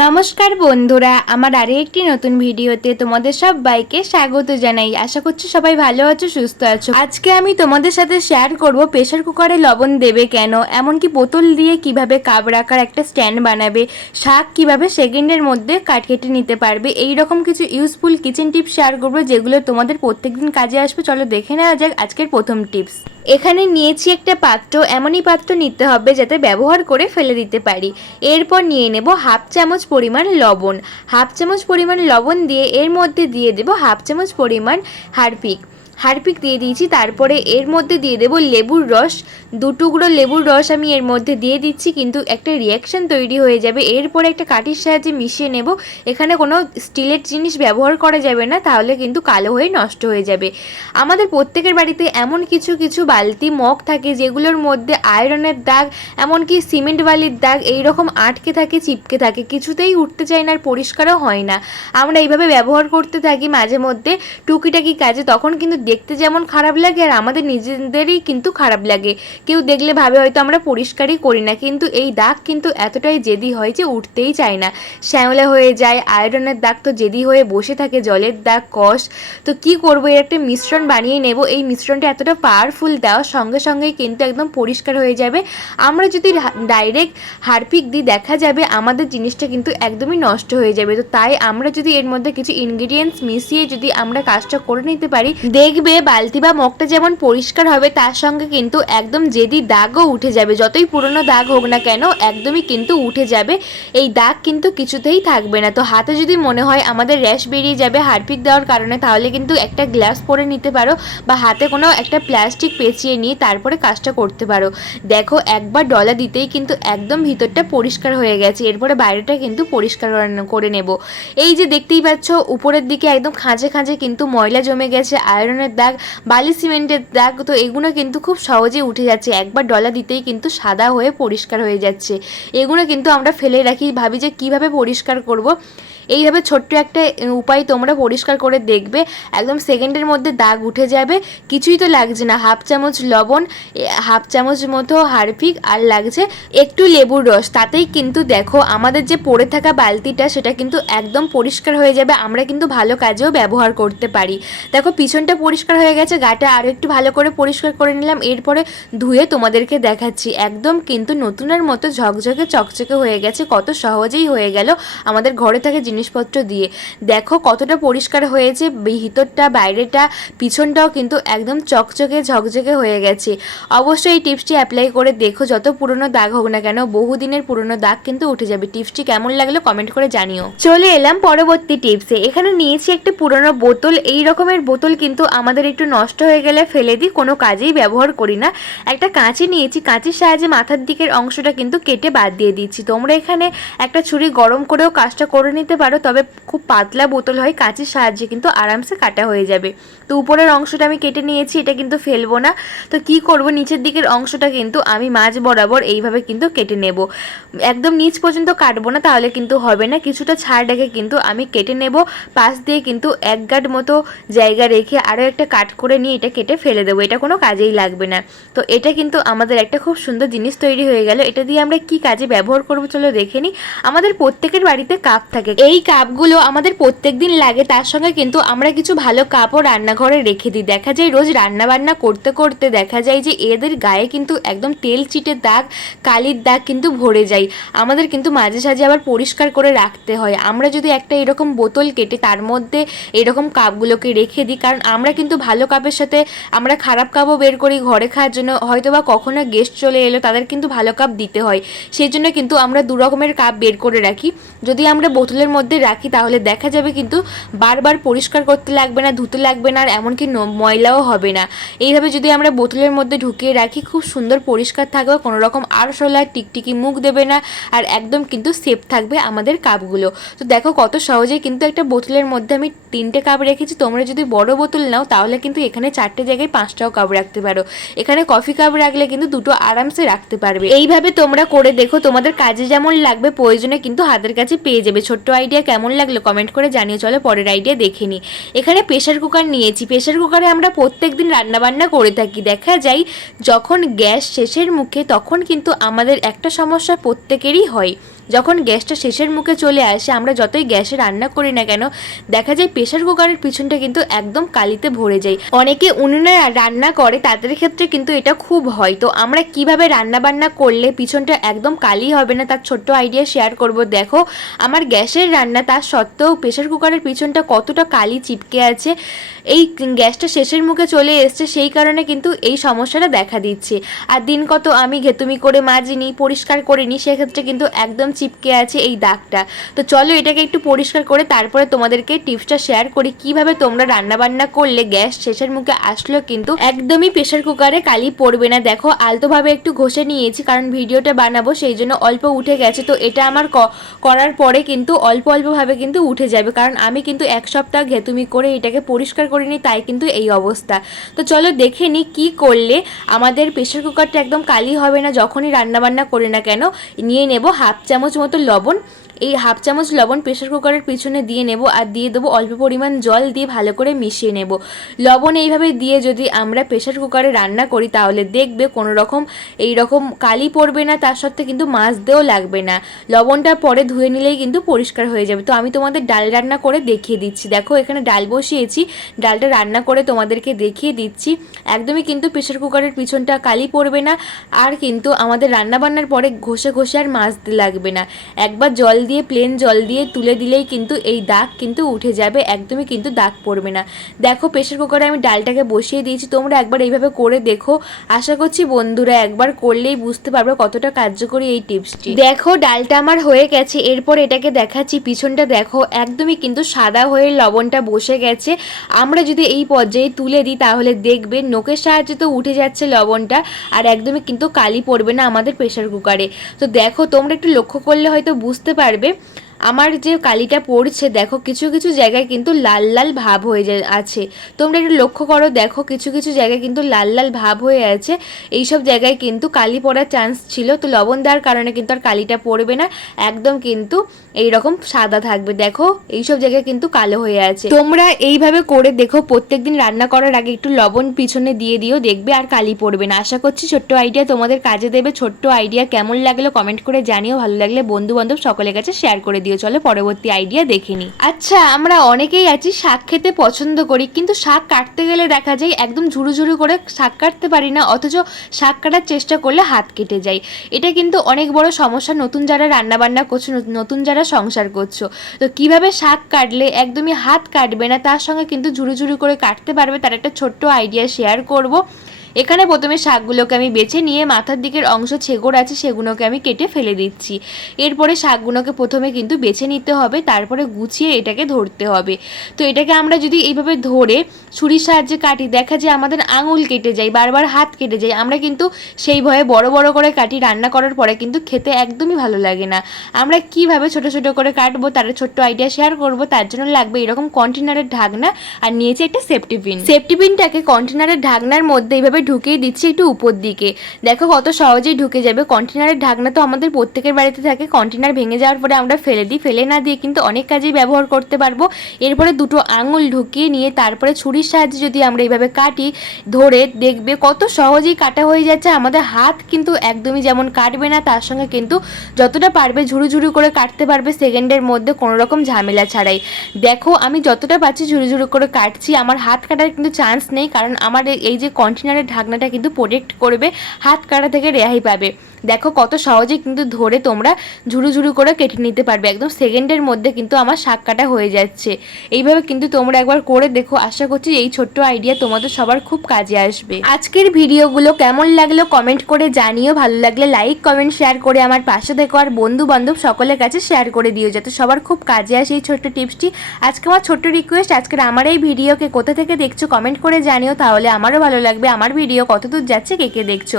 নমস্কার বন্ধুরা, আমার আরও একটি নতুন ভিডিওতে তোমাদের সবাইকে স্বাগত জানাই। আশা করছি সবাই ভালো আছো, সুস্থ আছো। আজকে আমি তোমাদের সাথে শেয়ার করব প্রেশার কুকারে লবণ দেবে কেন? এমনকি বোতল দিয়ে কীভাবে কাপ রাখার একটা স্ট্যান্ড বানাবে? শাক কীভাবে সেকেন্ডের মধ্যে কাট কেটে নিতে পারবে? এই রকম কিছু ইউজফুল কিচেন টিপস শেয়ার করব, যেগুলো তোমাদের প্রত্যেকদিন কাজে আসবে। চলো দেখে নেওয়া যাক আজকের প্রথম টিপস এখানে নিয়েছি একটা পাত্র, এমনই পাত্র নিতে হবে যাতে ব্যবহার করে ফেলে দিতে পারি। এরপর নিয়ে নেব হাফ চামচ পরিমাণ লবণ। হাফ চামচ পরিমাণ লবণ দিয়ে এর মধ্যে দিয়ে দেব হাফ চামচ পরিমাণ হারপিক। হারপিক দিয়ে দিয়েছি, তারপরে এর মধ্যে দিয়ে দেব লেবুর রস। দু টুকরো লেবুর রস আমি এর মধ্যে দিয়ে দিচ্ছি, কিন্তু একটা রিয়াকশন তৈরি হয়ে যাবে। এরপরে একটা কাঠির সাহায্যে মিশিয়ে নেব। এখানে কোনো স্টিলের জিনিস ব্যবহার করা যাবে না, তাহলে কিন্তু কালো হয়ে নষ্ট হয়ে যাবে। আমাদের প্রত্যেকের বাড়িতে এমন কিছু কিছু বালতি, মগ থাকে, যেগুলোর মধ্যে আয়রনের দাগ, এমনকি সিমেন্ট বালির দাগ এই রকম আটকে থাকে, চিপকে থাকে। কিছুতেই উঠতে চায় না আর পরিষ্কারও হয় না। আমরা এইভাবে ব্যবহার করতে থাকি মাঝে মধ্যে। টুকিটাকি কাজে তখন কিন্তু দেখতে যেমন খারাপ লাগে আর আমাদের নিজেদেরই কিন্তু খারাপ লাগে। কেউ দেখলে ভাবে হয়তো আমরা পরিষ্কারই করি না, কিন্তু এই দাগ কিন্তু এতটাই জেদি হয় যে উঠতেই চায় না। শ্যাওলা হয়ে যায়, আয়রনের দাগ তো জেদি হয়ে বসে থাকে, জলের দাগ, কষ। তো কি করব? এর একটা মিশ্রণ বানিয়ে নেব। এই মিশ্রণটা এতটা পাওয়ারফুল দেওয়ার সঙ্গে সঙ্গেই কিন্তু একদম পরিষ্কার হয়ে যাবে। আমরা যদি ডাইরেক্ট হারপিক দিই দেখা যাবে, আমাদের জিনিসটা কিন্তু একদমই নষ্ট হয়ে যাবে। তো তাই আমরা যদি এর মধ্যে কিছু ইনগ্রিডিয়েন্টস মিশিয়ে যদি আমরা কাজটা করে নিতে পারি দেখবে বালতি বা মগটা যেমন পরিষ্কার হবে, তার সঙ্গে কিন্তু একদম জেদি দাগও উঠে যাবে। যতই পুরনো দাগ হোক না কেন, একদমই কিন্তু উঠে যাবে। এই দাগ কিন্তু কিছুতেই থাকবে না। তো হাতে যদি মনে হয় আমাদের র্যাশ বেরিয়ে যাবে, হারপিক দেওয়ার কারণে, তাহলে কিন্তু একটা গ্লাস পরে নিতে পারো বা হাতে কোনো একটা প্লাস্টিক পেঁচিয়ে নিয়ে তারপরে কাজটা করতে পারো। দেখো, একবার ডলা দিতেই কিন্তু একদম ভিতরটা পরিষ্কার হয়ে গেছে। এরপরে বাইরেটা কিন্তু পরিষ্কার করে নেব। এই যে দেখতেই পাচ্ছ, উপরের দিকে একদম খাঁজে খাঁজে কিন্তু ময়লা জমে গেছে, আয়রনের দাগ, বালি সিমেন্টের দাগ, তো এগুলো কিন্তু খুব সহজে উঠে যাচ্ছে। একবার ডলা দিতেই কিন্তু সাদা হয়ে পরিষ্কার হয়ে যাচ্ছে। এগুলো কিন্তু আমরা ফেলে রাখি, ভাবি যে কীভাবে পরিষ্কার করব। এইভাবে ছোট্ট একটা উপায় তোমরা পরিষ্কার করে দেখবে। একদম সেকেন্ডের মধ্যে দাগ উঠে যাবে। কিছুই তো লাগছে না। হাফ চামচ লবণ হাফ চামচ মতো হারফিক আর লাগছে একটু লেবুর রস। তাতেই কিন্তু দেখো আমাদের যে পড়ে থাকা বালতিটা, সেটা কিন্তু একদম পরিষ্কার হয়ে যাবে। আমরা কিন্তু ভালো কাজেও ব্যবহার করতে পারি। দেখো পিছনটা পরিষ্কার হয়ে গেছে। গাটা আরও একটু ভালো করে পরিষ্কার করে নিলাম। এরপরে ধুয়ে তোমাদেরকে দেখাচ্ছি। একদম কিন্তু নতুনের মতো ঝকঝকে চকচকে হয়ে গেছে। কত সহজেই হয়ে গেল। আমাদের ঘরে থাকে জিনিসপত্র দিয়ে। দেখো কতটা পরিষ্কার হয়েছে ভিতরটা, বাইরেটা, পিছনটাও কিন্তু একদম চকচকে, ঝকঝকে হয়ে গেছে। অবশ্যই এই টিপসটি অ্যাপ্লাই করে দেখো, যত পুরনো দাগ হোক না কেন, বহুদিনের পুরনো দাগ কিন্তু উঠে যাবে। টিপসটি কেমন লাগল কমেন্ট করে জানিও। চলে এলাম পরবর্তী টিপসে এখানে নিয়েছি একটা পুরনো বোতল। এই রকমের বোতল কিন্তু আমাদের একটু নষ্ট হয়ে গেলে ফেলে দিই, কোনো কাজেই ব্যবহার করি না। একটা কাঁচি নিয়েছি, কাঁচির সাহায্যে মাথার দিকের অংশটা কিন্তু কেটে বাদ দিয়ে দিচ্ছি। তোমরা এখানে একটা ছুরি গরম করেও কাজটা করে নিতে পারো, তবে খুব পাতলা বোতল হয়, কাঁচির সাহায্যে কিন্তু আরামসে কাটা হয়ে যাবে। তো উপরের অংশটা আমি কেটে নিয়েছি, এটা কিন্তু ফেলব না। তো কি করব, নিচের দিকের অংশটা কিন্তু আমি মাঝ বরাবর এইভাবে কিন্তু কেটে নেব। একদম নিচ পর্যন্ত কাটবো না, তাহলে কিন্তু হবে না। কিছুটা ছাড় রেখে কিন্তু আমি কেটে নেব। পাশ দিয়ে কিন্তু এক গাঁট মতো জায়গা রেখে আরও একটা কাট করে নিয়ে এটা কেটে ফেলে দেবো। এটা কোনো কাজেই লাগবে না। তো এটা কিন্তু আমাদের একটা খুব সুন্দর জিনিস তৈরি হয়ে গেল। এটা দিয়ে আমরা কি কাজে ব্যবহার করব চলো দেখে নিই। আমাদের প্রত্যেকের বাড়িতে কাপ থাকে। এই কাপগুলো আমাদের প্রত্যেক দিন লাগে, তার সঙ্গে কিন্তু আমরা কিছু ভালো কাপও রান্নাঘরে রেখে দিই। দেখা যায় রোজ রান্না বান্না করতে করতে দেখা যায় যে এদের গায়ে কিন্তু একদম তেল চিটের দাগ, কালির দাগ কিন্তু ভরে যায়। আমাদের কিন্তু মাঝে সাঝে আবার পরিষ্কার করে রাখতে হয়। আমরা যদি একটা এরকম বোতল কেটে তার মধ্যে এরকম কাপগুলোকে রেখে দিই, কারণ আমরা কিন্তু ভালো কাপের সাথে আমরা খারাপ কাপও বের করি ঘরে খাওয়ার জন্য হয়তো বা কখনো গেস্ট চলে এলো তাদের কিন্তু ভালো কাপ দিতে হয়। সেই জন্য কিন্তু আমরা দু রকমের কাপ বের করে রাখি। যদি আমরা বোতলের মধ্যে রাখি, তাহলে দেখা যাবে কিন্তু বারবার পরিষ্কার করতে লাগবে না, ধুতে লাগবে না, আর এমনকি ময়লাও হবে না। এইভাবে যদি আমরা বোতলের মধ্যে ঢুকিয়ে রাখি, খুব সুন্দর পরিষ্কার থাকবে কোনো রকম আরশোলা, টিকটিকি মুখ দেবে না, আর একদম কিন্তু সেফ থাকবে আমাদের কাপগুলো। তো দেখো কত সহজেই কিন্তু একটা বোতলের মধ্যে আমি তিনটে কাপ রেখেছি, তোমরা যদি বড় বোতল নাও, তাহলে কিন্তু এখানে চারটে জায়গায় পাঁচটাও কাপ রাখতে পারো। এখানে কফি কাপ রাখলে কিন্তু দুটো আরামসে রাখতে পারবে। এইভাবে তোমরা করে দেখো, তোমাদের কাজে যেমন লাগবে, প্রয়োজনে কিন্তু হাতের কাছে পেয়ে যাবে। ছোট্ট আইডিয়া কেমন লাগল কমেন্ট করে জানিয়ে চলো পরের আইডিয়া দেখে নিই এখানে প্রেশার কুকার নিয়েছি। প্রেশার কুকারে আমরা প্রত্যেক দিন রান্নাবান্না করে থাকি। দেখা যায়, যখন গ্যাস শেষের মুখে, তখন কিন্তু আমাদের একটা সমস্যা প্রত্যেকেরই হয়। যখন গ্যাসটা শেষের মুখে চলে আসে, আমরা যতই গ্যাসে রান্না করি না কেন, দেখা যায় প্রেশার কুকারের পিছনটা কিন্তু একদম কালিতে ভরে যায়। অনেকে উনুনে রান্না করে, তাদের ক্ষেত্রে কিন্তু এটা খুব হয়। তো আমরা কীভাবে রান্না বান্না করলে পিছনটা একদম কালি হবে না, তার ছোট্ট আইডিয়া শেয়ার করব। দেখো, আমার গ্যাসের রান্না তার সত্ত্বেও প্রেশার কুকারের পিছনটা কতটা কালি চিপকে আছে, এই গ্যাসটা শেষের মুখে চলে এসছে, সেই কারণে কিন্তু এই সমস্যাটা দেখা দিচ্ছে। আর দিন কত আমি ঘেতুমি করে মাজিনি পরিষ্কার করিনি সেক্ষেত্রে কিন্তু একদম চিপকে আছে এই দাগটা। তো চলো এটাকে একটু পরিষ্কার করে তারপরে তোমাদেরকে টিপসটা শেয়ার করি, কীভাবে তোমরা রান্না বান্না করলে গ্যাস শেষের মুখে আসলো কিন্তু একদমই প্রেশার কুকারে কালি পড়বে না। দেখো, আলতোভাবে একটু ঘষে নিয়েছি কারণ ভিডিওটা বানাবো, সেই জন্য অল্প উঠে গেছে। তো এটা আমার করার পরে কিন্তু অল্প অল্পভাবে কিন্তু উঠে যাবে, কারণ আমি কিন্তু এক সপ্তাহ ঘেতুমি করে এটাকে পরিষ্কার করিনি, তাই কিন্তু এই অবস্থা। তো চলো দেখে নিই কী করলে আমাদের প্রেশার কুকারটা একদম কালি হবে না, যখনই রান্নাবান্না করি না কেন, নিয়ে নেব হাফ চামচ মতো লবণ এই হাফ চামচ লবণ প্রেশার কুকারের পিছনে দিয়ে নেব আর দিয়ে দেবো অল্প পরিমাণ জল দিয়ে ভালো করে মিশিয়ে নেব। লবণ এইভাবে দিয়ে যদি আমরা প্রেশার কুকারে রান্না করি তাহলে দেখবে কোনো রকম এই রকম কালি পড়বে না, তার সত্ত্বে কিন্তু দিয়েও লাগবে না। লবণটা পরে ধুয়ে নিলেই কিন্তু পরিষ্কার হয়ে যাবে। তো আমি তোমাদের ডাল রান্না করে দেখিয়ে দিচ্ছি। দেখো এখানে ডাল বসিয়েছি। ডালটা রান্না করে তোমাদেরকে দেখিয়ে দিচ্ছি। একদমই কিন্তু প্রেশার কুকারের পিছনটা কালি পড়বে না। আর কিন্তু আমাদের রান্না বান্নার পরে ঘষে ঘষে আর মাছ লাগবে না। একবার জল দিয়ে প্লেন জল দিয়ে তুলে দিলেই কিন্তু এই দাগ কিন্তু উঠে যাবে, একদমই কিন্তু দাগ পড়বে না। দেখো প্রেশার কুকারে আমি ডালটাকে বসিয়ে দিয়েছি, তোমরা একবার এইভাবে করে দেখো। আশা করছি বন্ধুরা একবার করলেই বুঝতে পারবে কতটা কার্যকরী এই টিপসটি। দেখো ডালটা আমার হয়ে গেছে, এরপর এটাকে দেখাচ্ছি, পিছনটা দেখো একদমই কিন্তু সাদা হয়ে লবণটা বসে গেছে। আমরা যদি এই পর্যায়ে তুলে দিই তাহলে দেখবে নোকের সাহায্যে তো উঠে যাচ্ছে লবণটা আর একদমই কিন্তু কালি পড়বে না আমাদের প্রেশার কুকারে তো দেখো তোমরা একটু লক্ষ্য করলে হয়তো বুঝতে পারবে পারবে। আমার যে কালিটা পড়ছে, দেখো, কিছু কিছু জায়গায় কিন্তু লাল লাল ভাব হয়ে যায়, আছে। তোমরা একটু লক্ষ্য করো, দেখো, কিছু কিছু জায়গায় কিন্তু লাল লাল ভাব হয়ে আছে। এইসব জায়গায় কিন্তু কালি পড়ার চান্স ছিল, তো লবণ দেওয়ার কারণে কিন্তু আর কালিটা পড়বে না। একদম কিন্তু এই রকম সাদা থাকবে। দেখো, এইসব জায়গায় কিন্তু কালো হয়ে আছে। তোমরা এইভাবে করে দেখো, প্রত্যেকদিন রান্না করার আগে একটু লবণ পিছনে দিয়ে দিও, দেখবে আর কালি পড়বে না। আশা করছি ছোট্ট আইডিয়া তোমাদের কাজে দেবে। ছোট্ট আইডিয়া কেমন লাগল কমেন্ট করে জানিও। ভালো লাগলে বন্ধু বান্ধব সকলের কাছে শেয়ার করে দিও। চলো, পরবর্তী আইডিয়া দেখে নিই আচ্ছা আমরা অনেকেই আছি শাক খেতে পছন্দ করি, কিন্তু শাক কাটতে গেলে দেখা যায় একদম ঝুরু ঝুরু করে শাক কাটতে পারি না, অথচ শাক কাটার চেষ্টা করলে হাত কেটে যায়। এটা কিন্তু অনেক বড় সমস্যা, নতুন যারা রান্না বান্না করছ, নতুন যারা সংসার করছ। তো কীভাবে শাক কাটলে একদমই হাত কাটবে না, তার সঙ্গে কিন্তু ঝুরু ঝুরু করে কাটতে পারবে, তার একটা ছোট্ট আইডিয়া শেয়ার করব। এখানে প্রথমে শাকগুলোকে আমি বেছে নিয়ে মাথার দিকের অংশ ছেগড় আছে সেগুলোকে আমি কেটে ফেলে দিচ্ছি। এরপরে শাকগুলোকে প্রথমে কিন্তু বেছে নিতে হবে, তারপরে গুছিয়ে এটাকে ধরতে হবে। তো এটাকে আমরা যদি এইভাবে ধরে ছুরির সাহায্যে কাটি, দেখা যায় আমাদের আঙুল কেটে যায়, বারবার হাত কেটে যায়, আমরা কিন্তু সেই ভয়ে বড় বড় করে কাটি, রান্না করার পরে কিন্তু খেতে একদমই ভালো লাগে না। আমরা কীভাবে ছোট ছোট করে কাটবো, তার ছোট্ট আইডিয়া শেয়ার করব, তার জন্য লাগবে এরকম কন্টেনারের ঢাকনা আর নিয়েছে একটা সেফটি পিন সেফটি পিনটাকে কন্টেনারের ঢাকনার মধ্যে এইভাবে ঢুকিয়ে দিচ্ছি একটু উপর দিকে। দেখো কত সহজেই ঢুকে যাবে। কন্টেনারের ঢাকনা তো আমাদের প্রত্যেকের বাড়িতে থাকে। কন্টেনার ভেঙে যাওয়ার পরে আমরা ফেলে দিই। ফেলে না দিয়ে কিন্তু অনেক কাজেই ব্যবহার করতে পারব। এরপরে দুটো আঙুল ঢুকিয়ে নিয়ে তারপরে ছুরির সাহায্যে যদি আমরা এইভাবে কাটি, ধরে দেখবে কত সহজেই কাটা হয়ে যাচ্ছে। আমাদের হাত কিন্তু একদমই যেমন কাটবে না, তার সঙ্গে কিন্তু যতটা পারবে ঝুরু করে কাটতে পারবে সেকেন্ডের মধ্যে, কোনো রকম ঝামেলা ছাড়াই। দেখো আমি যতটা পাচ্ছি ঝুরু করে কাটছি। আমার হাত কাটার কিন্তু চান্স নেই, কারণ আমার এই যে কন্টেনারের ঢাকনাটা কিন্তু প্রোটেক্ট করবে হাত কাটা থেকে রেহাই পাবে। দেখো কত সহজে কিন্তু ধরে তোমরা ঝুরু ঝুরু করে কেটে নিতে পারবে। একদম সেকেন্ডের মধ্যে কিন্তু আমার শাক কাটা হয়ে যাচ্ছে। এইভাবে কিন্তু তোমরা একবার করে দেখো। আশা করছি এই ছোট্ট আইডিয়া তোমাদের সবার খুব কাজে আসবে। আজকের ভিডিওগুলো কেমন লাগল কমেন্ট করে জানিও। ভালো লাগলে লাইক কমেন্ট শেয়ার করে আমার পাশে দেখো আর বন্ধু বান্ধব সকলের কাছে শেয়ার করে দিও যাতে সবার খুব কাজে আসে এই ছোট্ট টিপসটি আজকে আমার ছোট্ট রিকোয়েস্ট আজকের আমার এই ভিডিওকে কোথা থেকে দেখছ কমেন্ট করে জানিও। তাহলে আমারও ভালো লাগবে। আমার ভিডিও কতদূর যাচ্ছে, কে কে দেখছ?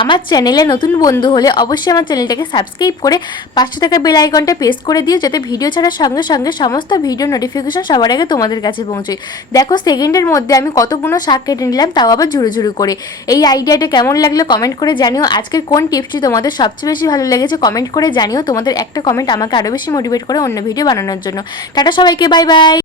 আমার চ্যানেলে নতুন বন্ধু হলে অবশ্যই আমার চ্যানেলটাকে সাবস্ক্রাইব করে পাশে থাকা বেল আইকনটা প্রেস করে দিও যাতে ভিডিও ছাড়ার সঙ্গে সঙ্গে সমস্ত ভিডিও নোটিফিকেশন সবার আগে তোমাদের কাছে পৌঁছয়। দেখো সেকেন্ডের মধ্যে আমি কতগুলো শাক কেটে নিলাম, তাও আবার ঝুরু ঝুরু করে। এই আইডিয়াটা কেমন লাগল কমেন্ট করে জানিও। আজকের কোন টিপসটি তোমাদের সবচেয়ে বেশি ভালো লেগেছে কমেন্ট করে জানিও। তোমাদের একটা কমেন্ট আমাকে আরও বেশি মোটিভেট করে অন্য ভিডিও বানানোর জন্য। টাটা সবাইকে বাই বাই